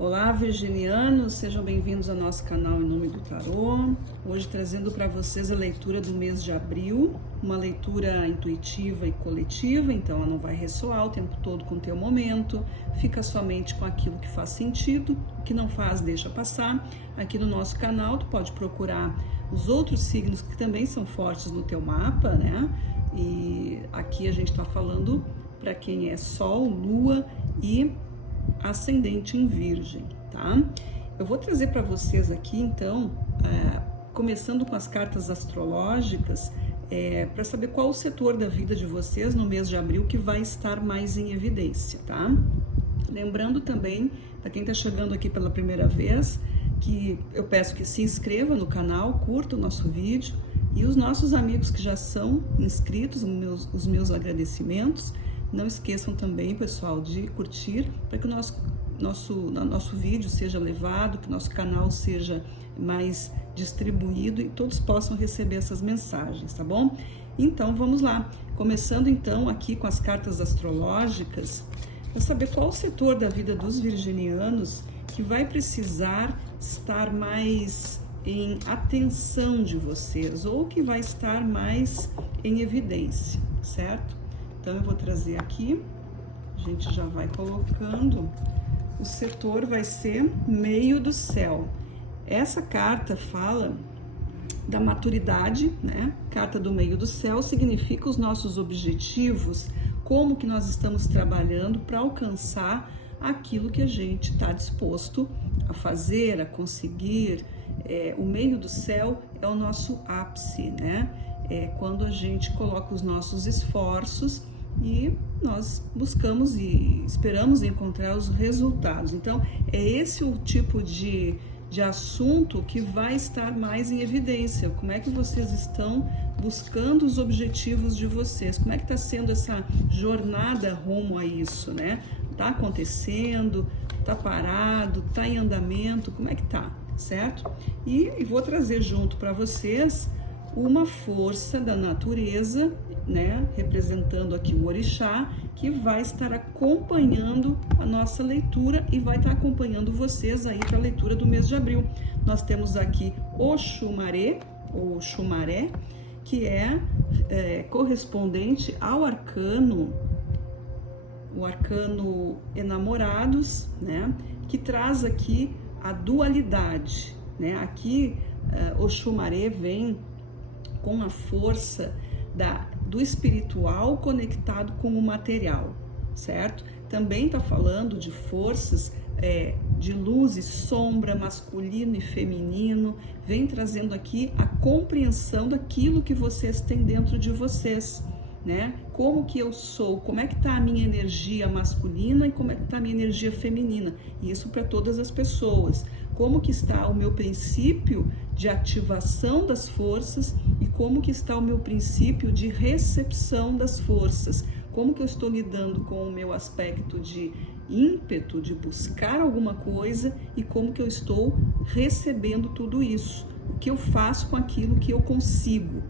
Olá, virginianos, sejam bem-vindos ao nosso canal Em Nome do Tarô. Hoje trazendo para vocês a leitura do mês de abril, uma leitura intuitiva e coletiva, então ela não vai ressoar o tempo todo com o teu momento, fica somente com aquilo que faz sentido, o que não faz deixa passar. Aqui no nosso canal tu pode procurar os outros signos que também são fortes no teu mapa, né? E aqui a gente está falando para quem é Sol, Lua e ascendente em Virgem, tá? Eu vou trazer para vocês aqui, então, começando com as cartas astrológicas, para saber qual o setor da vida de vocês no mês de abril que vai estar mais em evidência, tá? Lembrando também, para quem está chegando aqui pela primeira vez, que eu peço que se inscreva no canal, curta o nosso vídeo, e os nossos amigos que já são inscritos, os meus agradecimentos. Não esqueçam também, pessoal, de curtir para que o nosso vídeo seja levado, que o nosso canal seja mais distribuído e todos possam receber essas mensagens, tá bom? Então, vamos lá. Começando, então, aqui com as cartas astrológicas, para saber qual o setor da vida dos virginianos que vai precisar estar mais em atenção de vocês ou que vai estar mais em evidência, certo? Então, eu vou trazer aqui, a gente já vai colocando, o setor vai ser meio do céu. Essa carta fala da maturidade, né? Carta do meio do céu significa os nossos objetivos, como que nós estamos trabalhando para alcançar aquilo que a gente está disposto a fazer, a conseguir. O meio do céu é o nosso ápice, né? É quando a gente coloca os nossos esforços e nós buscamos e esperamos encontrar os resultados. Então, é esse o tipo de assunto que vai estar mais em evidência. Como é que vocês estão buscando os objetivos de vocês? Como é que está sendo essa jornada rumo a isso, né? Tá acontecendo? Tá parado? Tá em andamento? Como é que tá? Certo? E vou trazer junto para vocês uma força da natureza, né, representando aqui o orixá, que vai estar acompanhando a nossa leitura e vai estar acompanhando vocês aí para a leitura do mês de abril. Nós temos aqui Oxumaré, ou Xumaré, que é correspondente ao arcano, o arcano Enamorados, né, que traz aqui a dualidade, né? Aqui Oxumaré vem com a força do espiritual conectado com o material, certo? Também está falando de forças de luz e sombra, masculino e feminino, vem trazendo aqui a compreensão daquilo que vocês têm dentro de vocês, né? Como que eu sou, como é que está a minha energia masculina e como é que está a minha energia feminina, isso para todas as pessoas. Como que está o meu princípio de ativação das forças e como que está o meu princípio de recepção das forças. Como que eu estou lidando com o meu aspecto de ímpeto, de buscar alguma coisa e como que eu estou recebendo tudo isso. O que eu faço com aquilo que eu consigo,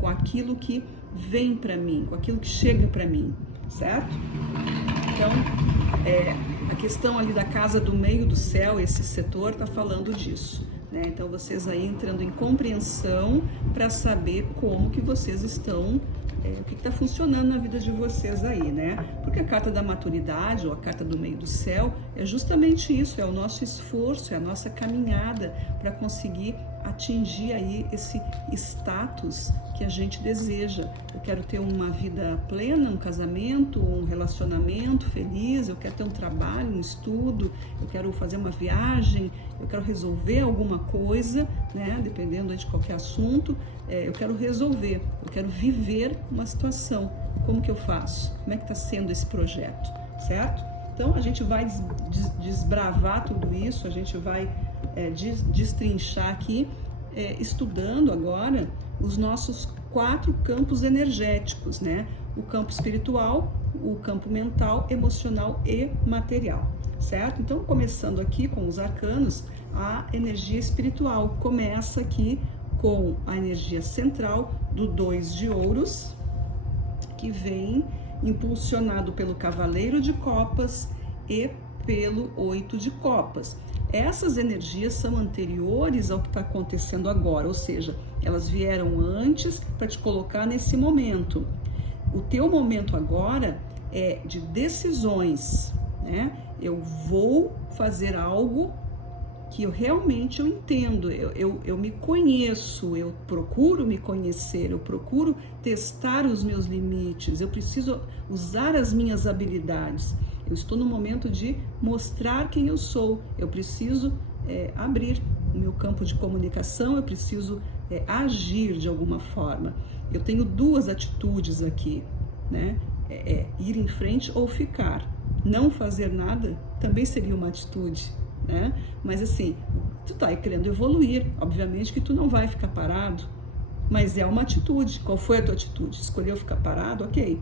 com aquilo que vem para mim, com aquilo que chega para mim, certo? Então, a questão ali da casa do meio do céu, esse setor está falando disso, né? Então, vocês aí entrando em compreensão para saber como que vocês estão, o que está funcionando na vida de vocês aí, né? Porque a carta da maturidade ou a carta do meio do céu é justamente isso, é o nosso esforço, é a nossa caminhada para conseguir atingir aí esse status que a gente deseja. Eu quero ter uma vida plena, um casamento, um relacionamento feliz, eu quero ter um trabalho, um estudo, eu quero fazer uma viagem, eu quero resolver alguma coisa, né? Dependendo de qualquer assunto, eu quero resolver, eu quero viver uma situação. Como que eu faço? Como é que está sendo esse projeto, certo? Então, a gente vai desbravar tudo isso, a gente vai destrinchar aqui, estudando agora os nossos 4 campos energéticos, né? O campo espiritual, o campo mental, emocional e material, certo? Então, começando aqui com os arcanos, a energia espiritual começa aqui com a energia central do 2 de ouros, que vem impulsionado pelo cavaleiro de copas e pelo 8 de copas. Essas energias são anteriores ao que está acontecendo agora, ou seja, elas vieram antes para te colocar nesse momento. O teu momento agora é de decisões, né? Eu vou fazer algo que eu realmente entendo, eu me conheço, eu procuro me conhecer, eu procuro testar os meus limites, eu preciso usar as minhas habilidades. Eu estou no momento de mostrar quem eu sou, eu preciso abrir o meu campo de comunicação, eu preciso agir de alguma forma. Eu tenho duas atitudes aqui, né? Ir em frente ou ficar. Não fazer nada também seria uma atitude, né? Mas assim, tu tá aí querendo evoluir, obviamente que tu não vai ficar parado, mas é uma atitude. Qual foi a tua atitude? Escolheu ficar parado? Ok,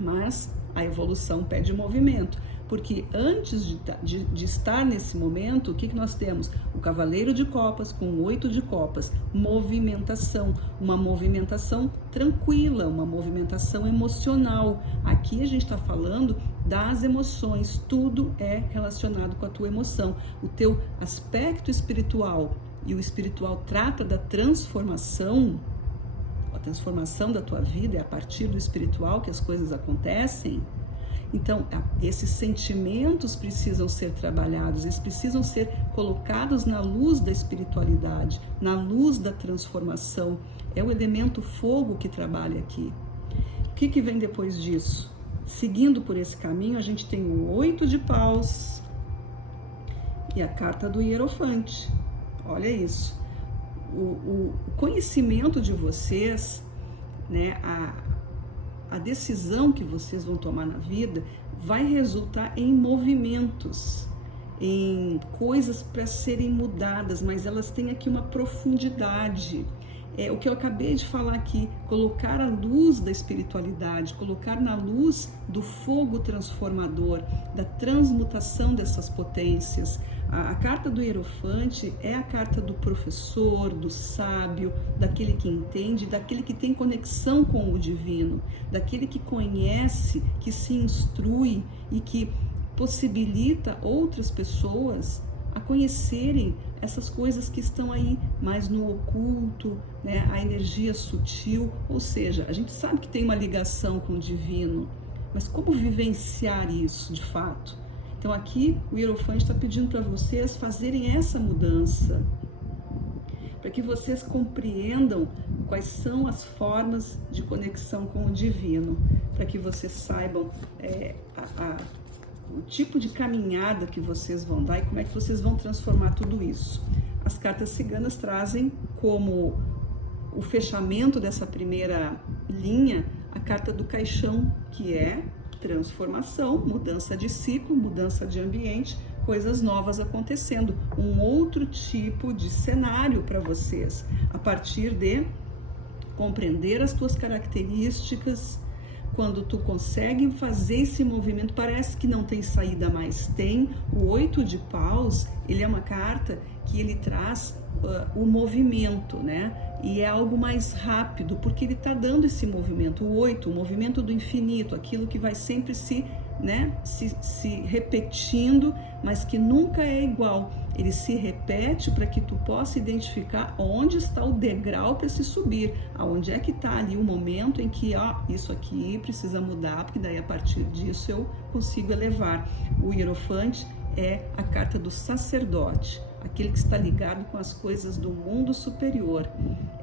mas a evolução pede movimento, porque antes de estar nesse momento, o que nós temos? O cavaleiro de copas com o 8 de copas, movimentação, uma movimentação tranquila, uma movimentação emocional. Aqui a gente está falando das emoções, tudo é relacionado com a tua emoção. O teu aspecto espiritual, e o espiritual trata da transformação, a transformação da tua vida é a partir do espiritual que as coisas acontecem. Então, esses sentimentos precisam ser trabalhados, eles precisam ser colocados na luz da espiritualidade, na luz da transformação. É o elemento fogo que trabalha aqui. O que vem depois disso? Seguindo por esse caminho, a gente tem o 8 de paus e a carta do Hierofante. Olha isso. O conhecimento de vocês, né, a decisão que vocês vão tomar na vida vai resultar em movimentos, em coisas para serem mudadas, mas elas têm aqui uma profundidade. O que eu acabei de falar aqui, colocar a luz da espiritualidade, colocar na luz do fogo transformador, da transmutação dessas potências. A carta do Hierofante é a carta do professor, do sábio, daquele que entende, daquele que tem conexão com o divino, daquele que conhece, que se instrui e que possibilita outras pessoas a conhecerem essas coisas que estão aí mais no oculto, né? A energia sutil, ou seja, a gente sabe que tem uma ligação com o divino, mas como vivenciar isso de fato? Então aqui o Hierofante está pedindo para vocês fazerem essa mudança, para que vocês compreendam quais são as formas de conexão com o divino, para que vocês saibam o tipo de caminhada que vocês vão dar e como é que vocês vão transformar tudo isso. As cartas ciganas trazem como o fechamento dessa primeira linha a carta do caixão, que é transformação, mudança de ciclo, mudança de ambiente, coisas novas acontecendo, um outro tipo de cenário para vocês, a partir de compreender as tuas características. Quando tu consegue fazer esse movimento, parece que não tem saída mais, tem. O 8 de paus, ele é uma carta que ele traz o movimento, né? E é algo mais rápido, porque ele está dando esse movimento. O 8, o movimento do infinito, aquilo que vai sempre se repetindo, mas que nunca é igual. Ele se repete para que tu possa identificar onde está o degrau para se subir, aonde é que está ali o momento em que isso aqui precisa mudar, porque daí a partir disso eu consigo elevar. O Hierofante é a carta do sacerdote, aquele que está ligado com as coisas do mundo superior.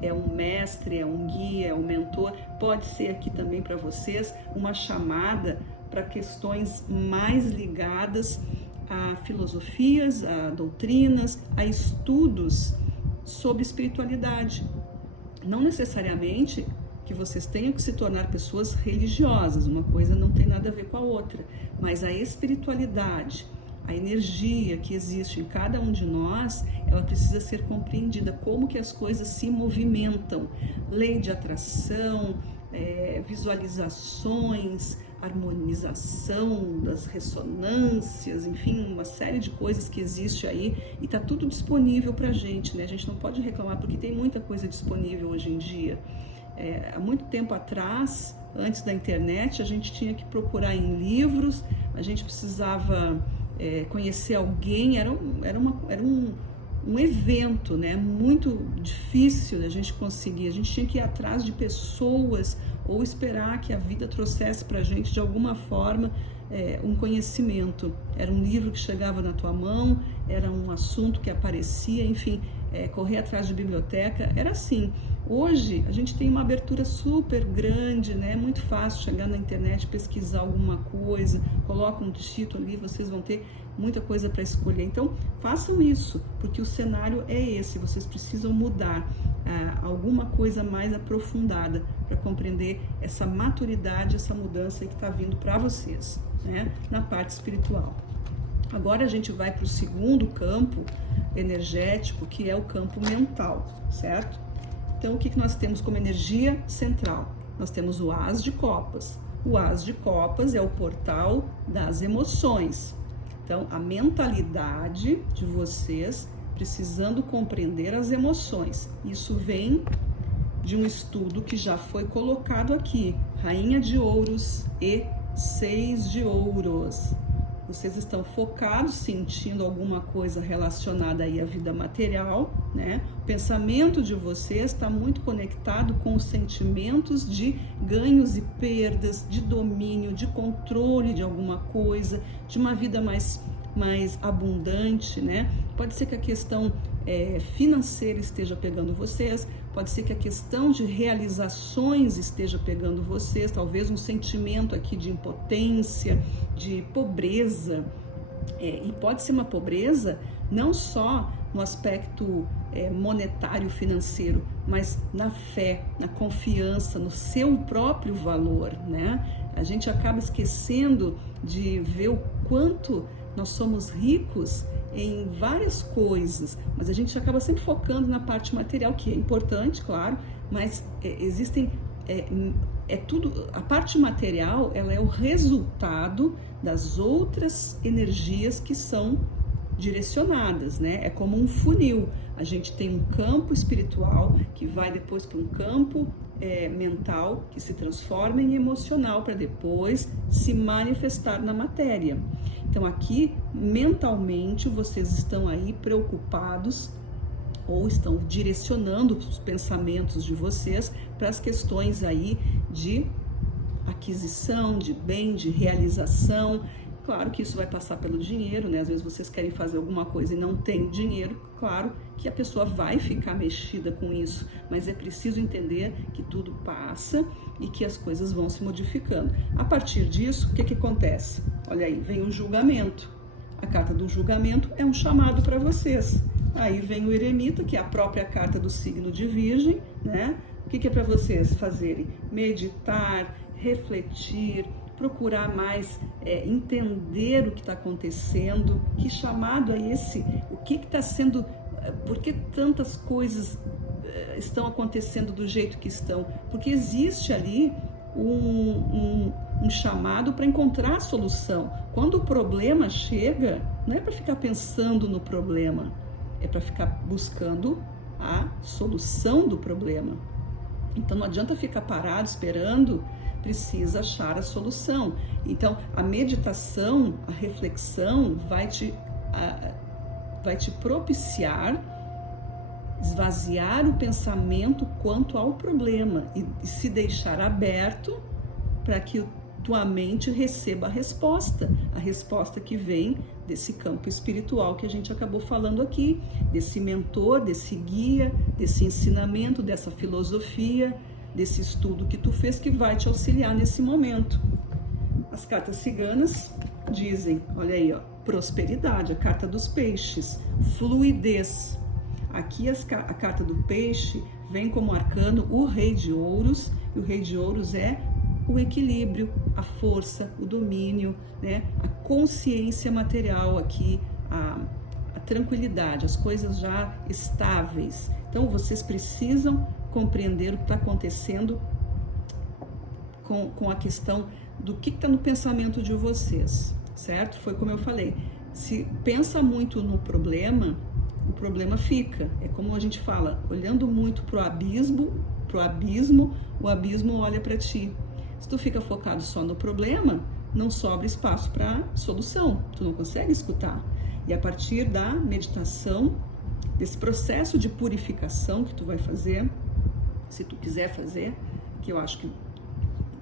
É um mestre, é um guia, é um mentor. Pode ser aqui também para vocês uma chamada para questões mais ligadas a filosofias, a doutrinas, a estudos sobre espiritualidade. Não necessariamente que vocês tenham que se tornar pessoas religiosas, uma coisa não tem nada a ver com a outra, mas a espiritualidade, a energia que existe em cada um de nós, ela precisa ser compreendida, como que as coisas se movimentam, lei de atração, visualizações, harmonização das ressonâncias, enfim, uma série de coisas que existe aí e tá tudo disponível pra gente, né? A gente não pode reclamar porque tem muita coisa disponível hoje em dia. Há muito tempo atrás, antes da internet, a gente tinha que procurar em livros, a gente precisava conhecer alguém era um evento, né? Muito difícil a gente conseguir. A gente tinha que ir atrás de pessoas ou esperar que a vida trouxesse para a gente de alguma forma um conhecimento. Era um livro que chegava na tua mão, era um assunto que aparecia, enfim, correr atrás de biblioteca, era assim. Hoje a gente tem uma abertura super grande, né? Muito fácil chegar na internet, pesquisar alguma coisa, coloca um título ali, vocês vão ter muita coisa para escolher. Então façam isso, porque o cenário é esse. Vocês precisam mudar alguma coisa mais aprofundada para compreender essa maturidade, essa mudança que está vindo para vocês, né? Na parte espiritual. Agora a gente vai para o segundo campo energético, que é o campo mental, certo? Então, o que nós temos como energia central? Nós temos o As de Copas. O As de Copas é o portal das emoções. Então, a mentalidade de vocês precisando compreender as emoções. Isso vem de um estudo que já foi colocado aqui. Rainha de Ouros e 6 de Ouros. Vocês estão focados, sentindo alguma coisa relacionada aí à vida material, né? O pensamento de vocês está muito conectado com os sentimentos de ganhos e perdas, de domínio, de controle de alguma coisa, de uma vida mais abundante, né? Pode ser que a questão financeira esteja pegando vocês, pode ser que a questão de realizações esteja pegando vocês, talvez um sentimento aqui de impotência, de pobreza, e pode ser uma pobreza não só no aspecto monetário, financeiro, mas na fé, na confiança, no seu próprio valor, né? A gente acaba esquecendo de ver o quanto nós somos ricos em várias coisas, mas a gente acaba sempre focando na parte material, que é importante, claro, mas tudo, a parte material, ela é o resultado das outras energias que são direcionadas, né? É como um funil. A gente tem um campo espiritual que vai depois para um campo mental, que se transforma em emocional para depois se manifestar na matéria. Então aqui, mentalmente, vocês estão aí preocupados ou estão direcionando os pensamentos de vocês para as questões aí de aquisição, de bem, de realização. Claro que isso vai passar pelo dinheiro, né? Às vezes vocês querem fazer alguma coisa e não tem dinheiro, claro que a pessoa vai ficar mexida com isso, mas é preciso entender que tudo passa e que as coisas vão se modificando. A partir disso, o que acontece? Olha aí, vem o julgamento. A carta do julgamento é um chamado para vocês. Aí vem o eremita, que é a própria carta do signo de Virgem, né? O que é para vocês fazerem? Meditar, refletir, procurar mais entender o que está acontecendo, que chamado é esse, o que está sendo, por que tantas coisas estão acontecendo do jeito que estão, porque existe ali um chamado para encontrar a solução. Quando o problema chega, não é para ficar pensando no problema, é para ficar buscando a solução do problema. Então não adianta ficar parado esperando, precisa achar a solução. Então a meditação, a reflexão vai te propiciar esvaziar o pensamento quanto ao problema e se deixar aberto para que tua mente receba a resposta que vem desse campo espiritual que a gente acabou falando aqui, desse mentor, desse guia, desse ensinamento, dessa filosofia, desse estudo que tu fez, que vai te auxiliar nesse momento. As cartas ciganas dizem, olha aí, ó, prosperidade, a carta dos peixes, fluidez. Aqui a carta do peixe vem como arcano o rei de ouros, e o rei de ouros é o equilíbrio, a força, o domínio, né? A consciência material aqui, a tranquilidade, as coisas já estáveis. Então vocês precisam compreender o que está acontecendo com a questão do que está no pensamento de vocês, certo? Foi como eu falei, se pensa muito no problema, o problema fica. É como a gente fala, olhando muito pro abismo, o abismo olha para ti. Se tu fica focado só no problema, não sobra espaço para solução, tu não consegue escutar. E a partir da meditação, desse processo de purificação que tu vai fazer, se tu quiser fazer, que eu acho que,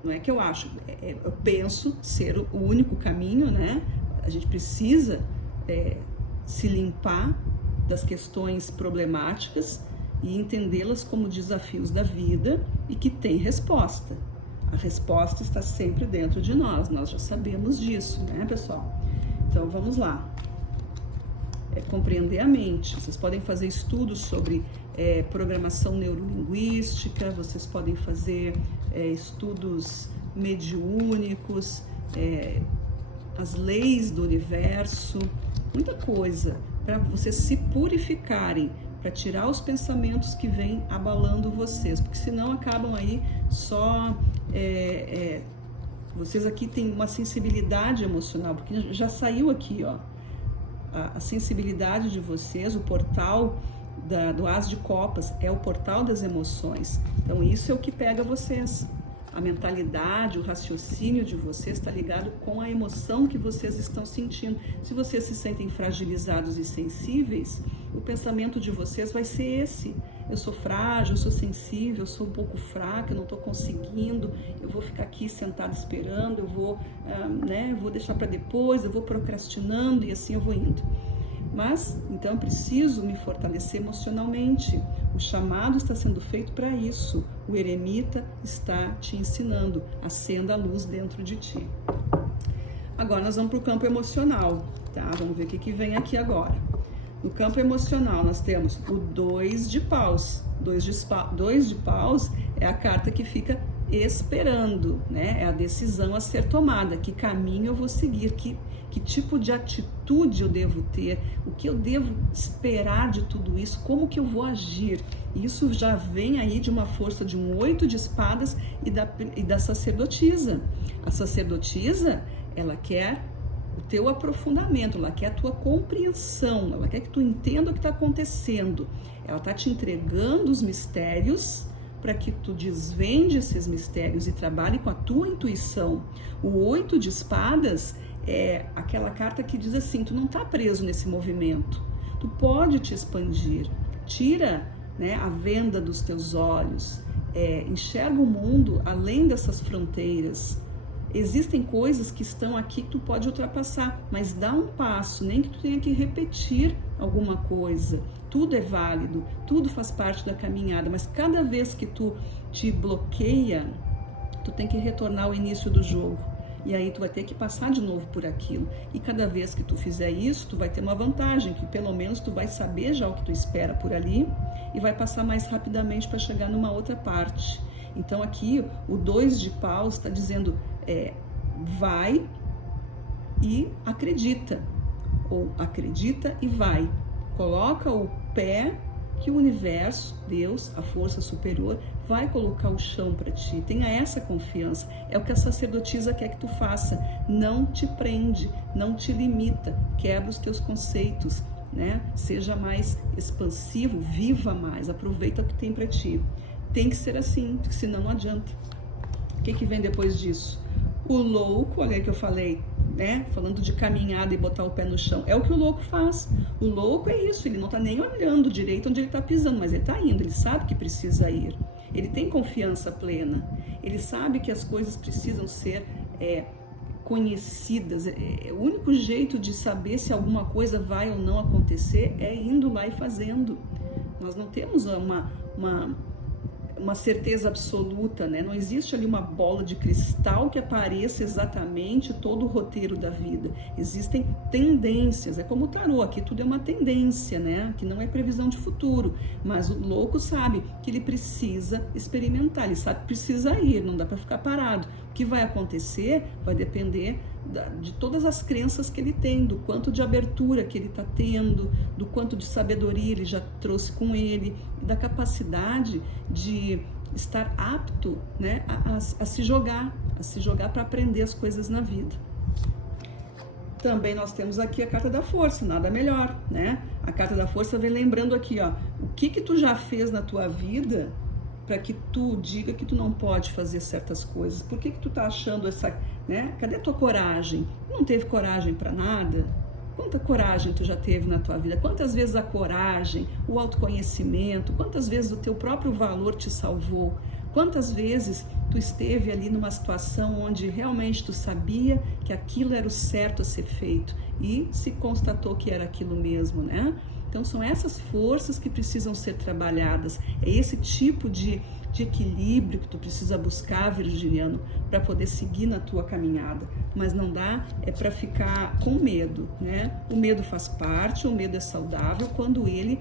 não é que eu acho, eu penso ser o único caminho, né? A gente precisa se limpar das questões problemáticas e entendê-las como desafios da vida e que tem resposta. A resposta está sempre dentro de nós já sabemos disso, né, pessoal? Então, vamos lá. Compreender a mente. Vocês podem fazer estudos sobre programação neurolinguística, vocês podem fazer estudos mediúnicos, as leis do universo, muita coisa, para vocês se purificarem, para tirar os pensamentos que vêm abalando vocês, porque senão acabam aí só... vocês aqui têm uma sensibilidade emocional, porque já saiu aqui, ó, a sensibilidade de vocês, o portal do As de Copas, é o portal das emoções. Então isso é o que pega vocês. A mentalidade, o raciocínio de vocês está ligado com a emoção que vocês estão sentindo. Se vocês se sentem fragilizados e sensíveis, o pensamento de vocês vai ser esse: eu sou frágil, eu sou sensível, eu sou um pouco fraca, eu não estou conseguindo, eu vou ficar aqui sentado esperando, eu vou, vou deixar para depois, eu vou procrastinando e assim eu vou indo. Mas, então, eu preciso me fortalecer emocionalmente. O chamado está sendo feito para isso. O eremita está te ensinando. Acenda a luz dentro de ti. Agora nós vamos para o campo emocional, tá? Vamos ver o que vem aqui agora. No campo emocional nós temos o 2 de paus. 2 de paus é a carta que fica esperando, né? É a decisão a ser tomada. Que caminho eu vou seguir? Que tipo de atitude eu devo ter? O que eu devo esperar de tudo isso? Como que eu vou agir? Isso já vem aí de uma força de um 8 de espadas e da sacerdotisa. A sacerdotisa, ela quer o teu aprofundamento, ela quer a tua compreensão, ela quer que tu entenda o que está acontecendo. Ela está te entregando os mistérios para que tu desvende esses mistérios e trabalhe com a tua intuição. O 8 de espadas é aquela carta que diz assim: tu não está preso nesse movimento, tu pode te expandir, tira, né, a venda dos teus olhos, enxerga o mundo além dessas fronteiras. Existem coisas que estão aqui que tu pode ultrapassar, mas dá um passo, nem que tu tenha que repetir alguma coisa. Tudo é válido, tudo faz parte da caminhada, mas cada vez que tu te bloqueia, tu tem que retornar ao início do jogo. E aí tu vai ter que passar de novo por aquilo. E cada vez que tu fizer isso, tu vai ter uma vantagem, que pelo menos tu vai saber já o que tu espera por ali e vai passar mais rapidamente para chegar numa outra parte. Então aqui o 2 de paus está dizendo, vai e acredita, ou acredita e vai. Coloca o pé que o universo, Deus, a força superior, vai colocar o chão para ti. Tenha essa confiança. É o que a sacerdotisa quer que tu faça. Não te prende, não te limita. Quebra os teus conceitos, né? Seja mais expansivo, viva mais, aproveita o que tem para ti. Tem que ser assim, porque senão não adianta. O que vem depois disso? O louco, olha aí que eu falei, né? Falando de caminhada e botar o pé no chão, é o que o louco faz. O louco é isso, ele não está nem olhando direito onde ele está pisando, mas ele está indo, ele sabe que precisa ir. Ele tem confiança plena, ele sabe que as coisas precisam ser conhecidas. O único jeito de saber se alguma coisa vai ou não acontecer é indo lá e fazendo. Nós não temos uma certeza absoluta, né? Não existe ali uma bola de cristal que apareça exatamente todo o roteiro da vida. Existem tendências, é como o tarô, aqui tudo é uma tendência, né? Que não é previsão de futuro, mas o louco sabe que ele precisa experimentar, ele sabe que precisa ir, não dá para ficar parado. O que vai acontecer vai depender de todas as crenças que ele tem, do quanto de abertura que ele está tendo, do quanto de sabedoria ele já trouxe com ele, da capacidade de estar apto, né, a se jogar para aprender as coisas na vida. Também nós temos aqui a carta da força, nada melhor, né? A carta da força vem lembrando aqui, ó, o que tu já fez na tua vida para que tu diga que tu não pode fazer certas coisas? Por que tu tá achando essa, né? Cadê a tua coragem? Não teve coragem para nada? Quanta coragem tu já teve na tua vida? Quantas vezes a coragem, o autoconhecimento, quantas vezes o teu próprio valor te salvou? Quantas vezes tu esteve ali numa situação onde realmente tu sabia que aquilo era o certo a ser feito e se constatou que era aquilo mesmo, né? Então são essas forças que precisam ser trabalhadas, é esse tipo de equilíbrio que tu precisa buscar, virginiano, para poder seguir na tua caminhada. Mas não dá para ficar com medo, né? O medo faz parte, o medo é saudável quando ele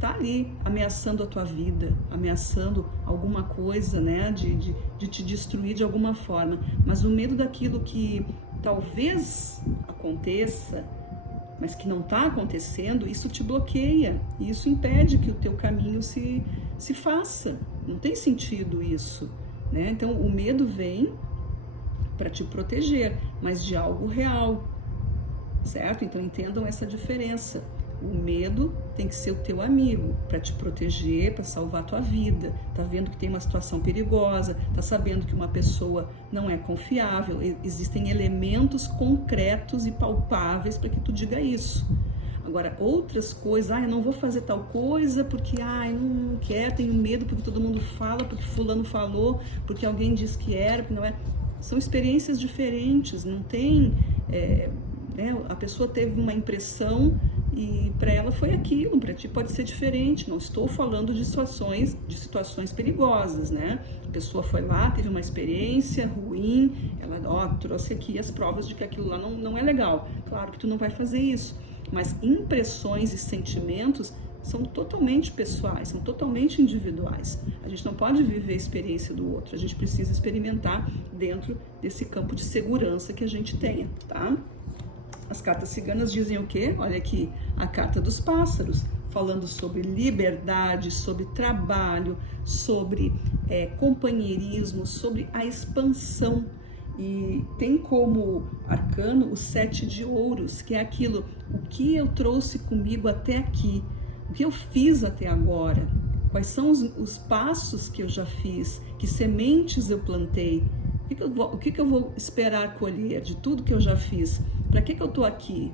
tá ali ameaçando a tua vida, ameaçando alguma coisa, né? De te destruir de alguma forma. Mas o medo daquilo que talvez aconteça, mas que não está acontecendo, isso te bloqueia, e isso impede que o teu caminho se faça. Não tem sentido isso, né? Então o medo vem para te proteger, mas de algo real, certo? Então entendam essa diferença. O medo tem que ser o teu amigo para te proteger, para salvar a tua vida. Tá vendo que tem uma situação perigosa, tá sabendo que uma pessoa não é confiável, existem elementos concretos e palpáveis para que tu diga isso. Agora, outras coisas, eu não vou fazer tal coisa porque, não quero, tenho medo porque todo mundo fala, porque fulano falou, porque alguém disse que era, porque não é. São experiências diferentes, não tem... a pessoa teve uma impressão e para ela foi aquilo, para ti pode ser diferente. Não estou falando de situações perigosas, né? A pessoa foi lá, teve uma experiência ruim, ela trouxe aqui as provas de que aquilo lá não é legal. Claro que tu não vai fazer isso, mas impressões e sentimentos são totalmente pessoais, são totalmente individuais. A gente não pode viver a experiência do outro, a gente precisa experimentar dentro desse campo de segurança que a gente tenha, tá? As cartas ciganas dizem o quê? Olha aqui, a carta dos pássaros, falando sobre liberdade, sobre trabalho, sobre companheirismo, sobre a expansão. E tem como arcano o 7 de ouros, que é aquilo, o que eu trouxe comigo até aqui, o que eu fiz até agora, quais são os passos que eu já fiz, que sementes eu plantei, o que eu vou esperar colher de tudo que eu já fiz, para que eu estou aqui,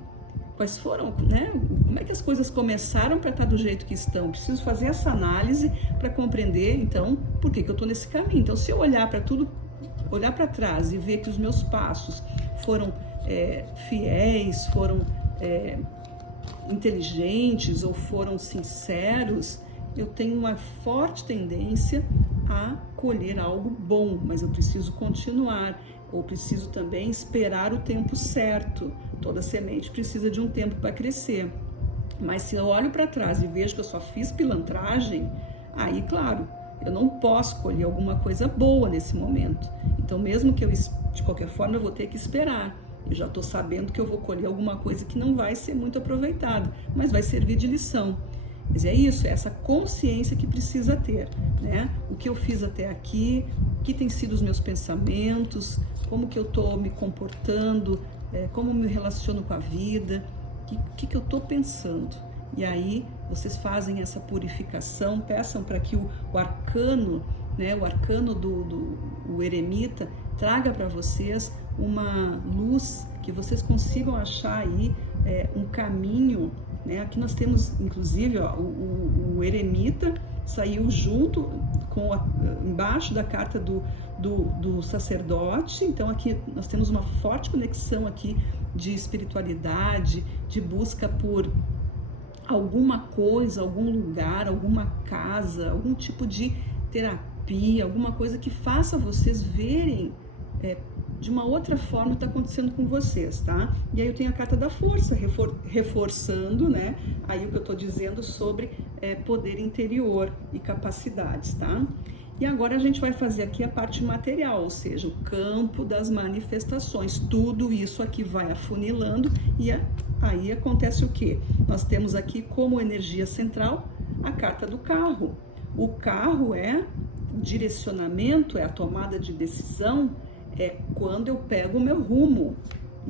quais foram, né? Como é que as coisas começaram para estar do jeito que estão. Preciso fazer essa análise para compreender, então, por que eu estou nesse caminho. Então, se eu olhar para tudo, olhar para trás e ver que os meus passos foram fiéis, foram inteligentes ou foram sinceros, eu tenho uma forte tendência a colher algo bom, mas eu preciso continuar, ou preciso também esperar o tempo certo. Toda semente precisa de um tempo para crescer. Mas se eu olho para trás e vejo que eu só fiz pilantragem, aí, claro, eu não posso colher alguma coisa boa nesse momento. Então, mesmo que eu, de qualquer forma, eu vou ter que esperar. Eu já estou sabendo que eu vou colher alguma coisa que não vai ser muito aproveitada, mas vai servir de lição. Mas é isso, é essa consciência que precisa ter, né? O que eu fiz até aqui, o que tem sido os meus pensamentos, como que eu estou me comportando, como me relaciono com a vida, o que eu estou pensando. E aí vocês fazem essa purificação, peçam para que o arcano, né, o arcano do eremita, traga para vocês uma luz, que vocês consigam achar aí um caminho, né? Aqui nós temos, inclusive, ó, o eremita saiu junto com embaixo da carta do sacerdote. Então aqui nós temos uma forte conexão aqui de espiritualidade, de busca por alguma coisa, algum lugar, alguma casa, algum tipo de terapia, alguma coisa que faça vocês verem de uma outra forma o que está acontecendo com vocês, tá? E aí eu tenho a carta da força, reforçando, né? Aí o que eu estou dizendo sobre poder interior e capacidades, tá? E agora a gente vai fazer aqui a parte material, ou seja, o campo das manifestações. Tudo isso aqui vai afunilando e aí acontece o quê? Nós temos aqui como energia central a carta do carro. O carro é direcionamento, é a tomada de decisão, é quando eu pego o meu rumo.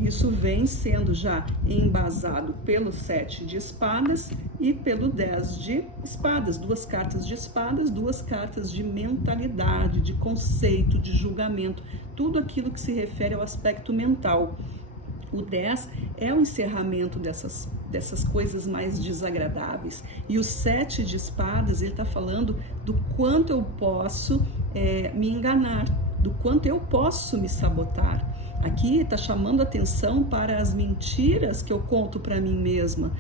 Isso vem sendo já embasado pelo 7 de espadas e pelo 10 de espadas. 2 cartas de espadas, 2 cartas de mentalidade, de conceito, de julgamento. Tudo aquilo que se refere ao aspecto mental. O 10 é o encerramento dessas coisas mais desagradáveis. E o 7 de espadas, ele está falando do quanto eu posso me enganar, do quanto eu posso me sabotar. Aqui está chamando atenção para as mentiras que eu conto para mim mesma.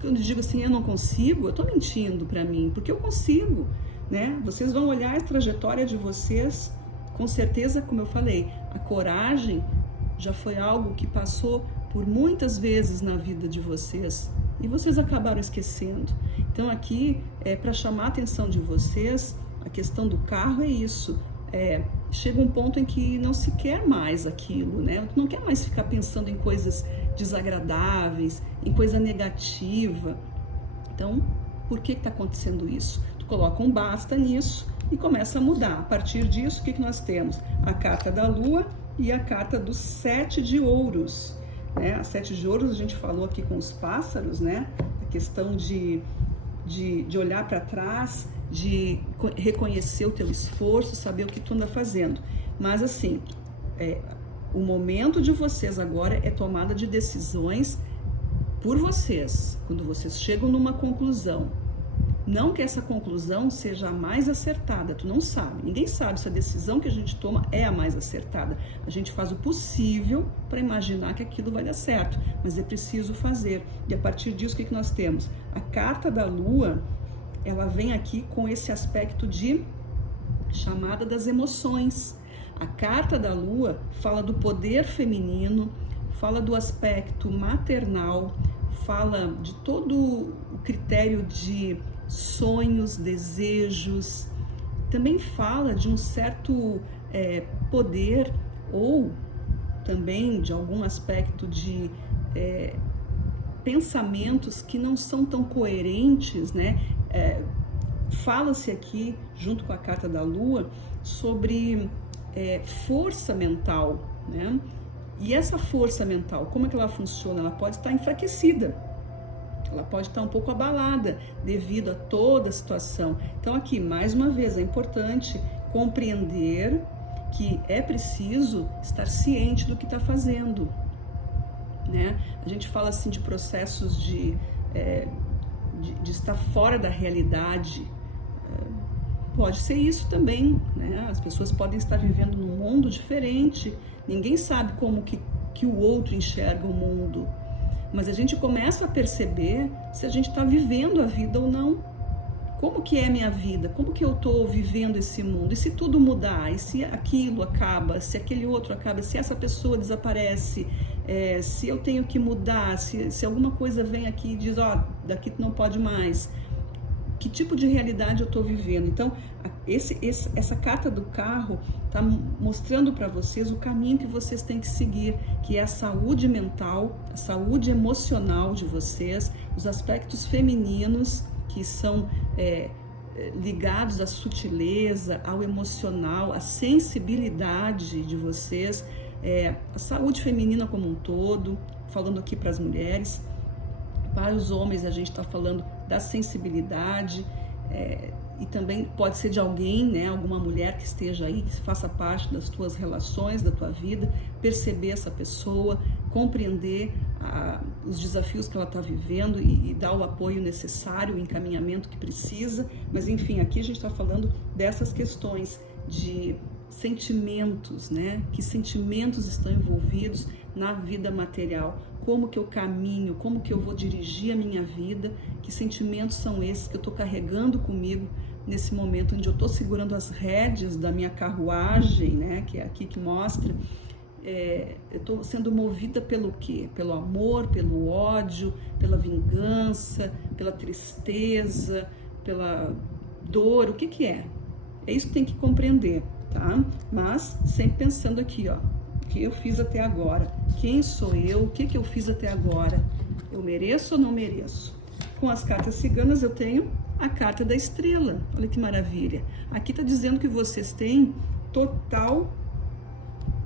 Quando eu digo assim, eu não consigo, eu estou mentindo para mim, porque eu consigo, né? Vocês vão olhar a trajetória de vocês, com certeza, como eu falei, a coragem já foi algo que passou por muitas vezes na vida de vocês e vocês acabaram esquecendo. Então aqui, para chamar a atenção de vocês, a questão do carro é isso. Chega um ponto em que não se quer mais aquilo, né? Não quer mais ficar pensando em coisas desagradáveis, em coisa negativa. Então, por que está acontecendo isso? Tu coloca um basta nisso e começa a mudar. A partir disso, o que nós temos? A carta da Lua e a carta do 7 de ouros. Né? A 7 de ouros, a gente falou aqui com os pássaros, né? A questão de olhar para trás, de reconhecer o teu esforço, saber o que tu anda fazendo. Mas assim, o momento de vocês agora é tomada de decisões por vocês, quando vocês chegam numa conclusão. Não que essa conclusão seja a mais acertada, tu não sabe, ninguém sabe se a decisão que a gente toma é a mais acertada. A gente faz o possível para imaginar que aquilo vai dar certo, mas é preciso fazer. E a partir disso, o que nós temos? A carta da Lua, ela vem aqui com esse aspecto de chamada das emoções. A carta da Lua fala do poder feminino, fala do aspecto maternal, fala de todo o critério de sonhos, desejos, também fala de um certo poder ou também de algum aspecto de pensamentos que não são tão coerentes, né? Fala-se aqui, junto com a carta da Lua, sobre força mental, né? E essa força mental, como é que ela funciona? Ela pode estar enfraquecida, ela pode estar um pouco abalada devido a toda a situação. Então aqui, mais uma vez, é importante compreender que é preciso estar ciente do que está fazendo, né? A gente fala assim de processos de estar fora da realidade. Pode ser isso também, né? As pessoas podem estar vivendo num mundo diferente, ninguém sabe como que o outro enxerga o mundo, mas a gente começa a perceber se a gente está vivendo a vida ou não. Como que é a minha vida? Como que eu estou vivendo esse mundo? E se tudo mudar? E se aquilo acaba? Se aquele outro acaba? Se essa pessoa desaparece? Se eu tenho que mudar? Se alguma coisa vem aqui e diz, daqui tu não pode mais. Que tipo de realidade eu estou vivendo? Então, essa carta do carro está mostrando para vocês o caminho que vocês têm que seguir, que é a saúde mental, a saúde emocional de vocês, os aspectos femininos que são ligados à sutileza, ao emocional, à sensibilidade de vocês, a saúde feminina como um todo, falando aqui para as mulheres. Para os homens, a gente está falando da sensibilidade, e também pode ser de alguém, né, alguma mulher que esteja aí, que faça parte das tuas relações, da tua vida, perceber essa pessoa, compreender os desafios que ela está vivendo e dar o apoio necessário, o encaminhamento que precisa. Mas enfim, aqui a gente está falando dessas questões de sentimentos, né? Que sentimentos estão envolvidos na vida material? Como que eu caminho? Como que eu vou dirigir a minha vida? Que sentimentos são esses que eu estou carregando comigo nesse momento onde eu estou segurando as rédeas da minha carruagem, né? Que é aqui que mostra. Eu estou sendo movida pelo quê? Pelo amor, pelo ódio, pela vingança, pela tristeza, pela dor. O que que é? É isso que tem que compreender, tá? Mas sempre pensando aqui, ó, o que eu fiz até agora? Quem sou eu? O que que eu fiz até agora? Eu mereço ou não mereço? Com as cartas ciganas eu tenho a carta da estrela. Olha que maravilha. Aqui está dizendo que vocês têm total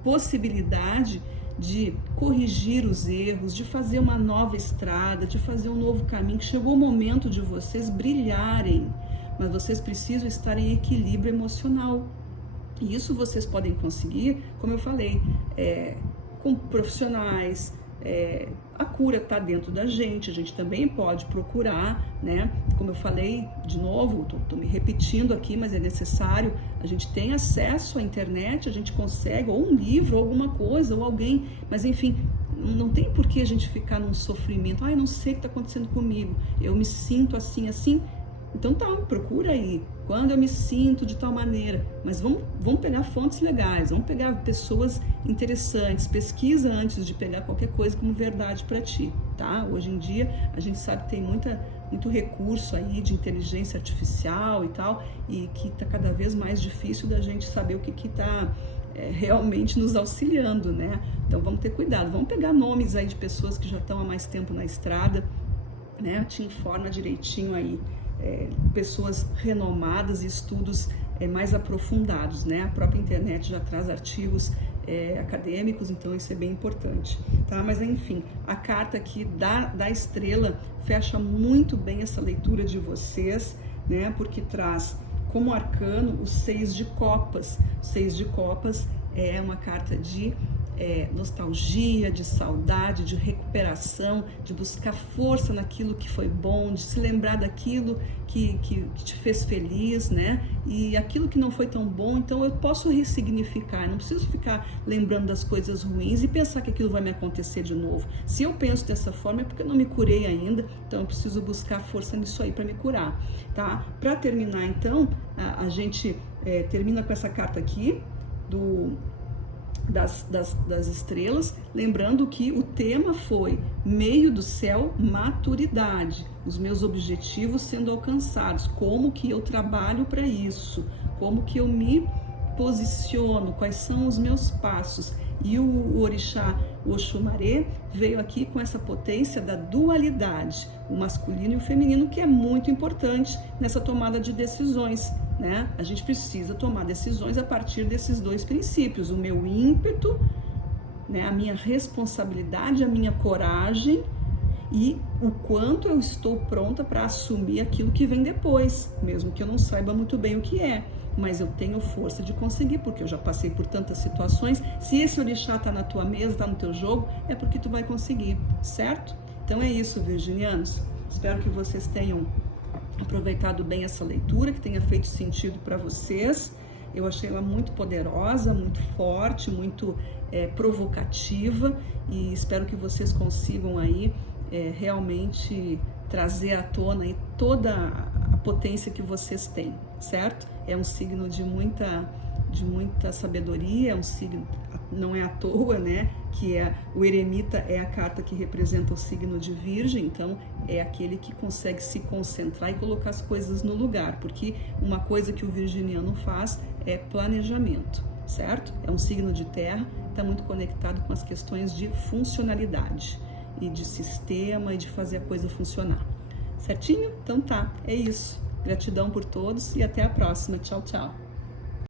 possibilidade de corrigir os erros, de fazer uma nova estrada, de fazer um novo caminho, que chegou o momento de vocês brilharem, mas vocês precisam estar em equilíbrio emocional. E isso vocês podem conseguir, como eu falei, com profissionais. A cura está dentro da gente, a gente também pode procurar, né? Como eu falei, de novo, estou me repetindo aqui, mas é necessário, a gente tem acesso à internet, a gente consegue, ou um livro, ou alguma coisa, ou alguém, mas enfim, não tem por que a gente ficar num sofrimento, eu não sei o que está acontecendo comigo, eu me sinto assim, assim. Então tá, procura aí, quando eu me sinto de tal maneira, mas vamos pegar fontes legais, vamos pegar pessoas interessantes, pesquisa antes de pegar qualquer coisa como verdade para ti, tá? Hoje em dia a gente sabe que tem muito recurso aí de inteligência artificial e tal, e que tá cada vez mais difícil da gente saber o que tá realmente nos auxiliando, né? Então vamos ter cuidado, vamos pegar nomes aí de pessoas que já estão há mais tempo na estrada, né? Te informa direitinho aí. Pessoas renomadas e estudos mais aprofundados, né? A própria internet já traz artigos acadêmicos, então isso é bem importante, tá? Mas enfim, a carta aqui da estrela fecha muito bem essa leitura de vocês, né? Porque traz como arcano o 6 de copas. O 6 de copas é uma carta de nostalgia, de saudade, de recuperação, de buscar força naquilo que foi bom, de se lembrar daquilo que te fez feliz, né? E aquilo que não foi tão bom, então eu posso ressignificar, não preciso ficar lembrando das coisas ruins e pensar que aquilo vai me acontecer de novo. Se eu penso dessa forma é porque eu não me curei ainda, então eu preciso buscar força nisso aí para me curar, tá? Para terminar, então, a gente termina com essa carta aqui das estrelas, lembrando que o tema foi meio do céu, maturidade, os meus objetivos sendo alcançados, como que eu trabalho para isso, como que eu me posiciono, quais são os meus passos. E o orixá Oxumaré veio aqui com essa potência da dualidade, o masculino e o feminino, que é muito importante nessa tomada de decisões, né? A gente precisa tomar decisões a partir desses dois princípios, o meu ímpeto, né? A minha responsabilidade, a minha coragem e o quanto eu estou pronta para assumir aquilo que vem depois, mesmo que eu não saiba muito bem o que é, mas eu tenho força de conseguir, porque eu já passei por tantas situações. Se esse orixá está na tua mesa, está no teu jogo, é porque tu vai conseguir, certo? Então é isso, virginianos. Espero que vocês tenham aproveitado bem essa leitura, que tenha feito sentido para vocês. Eu achei ela muito poderosa, muito forte, muito provocativa, e espero que vocês consigam aí realmente trazer à tona aí toda a potência que vocês têm, certo? É um signo de muita sabedoria, é um signo, não é à toa, né? Que o eremita é a carta que representa o signo de Virgem, então é aquele que consegue se concentrar e colocar as coisas no lugar, porque uma coisa que o virginiano faz é planejamento, certo? É um signo de terra, está muito conectado com as questões de funcionalidade e de sistema e de fazer a coisa funcionar, certinho? Então tá, é isso. Gratidão por todos e até a próxima. Tchau, tchau.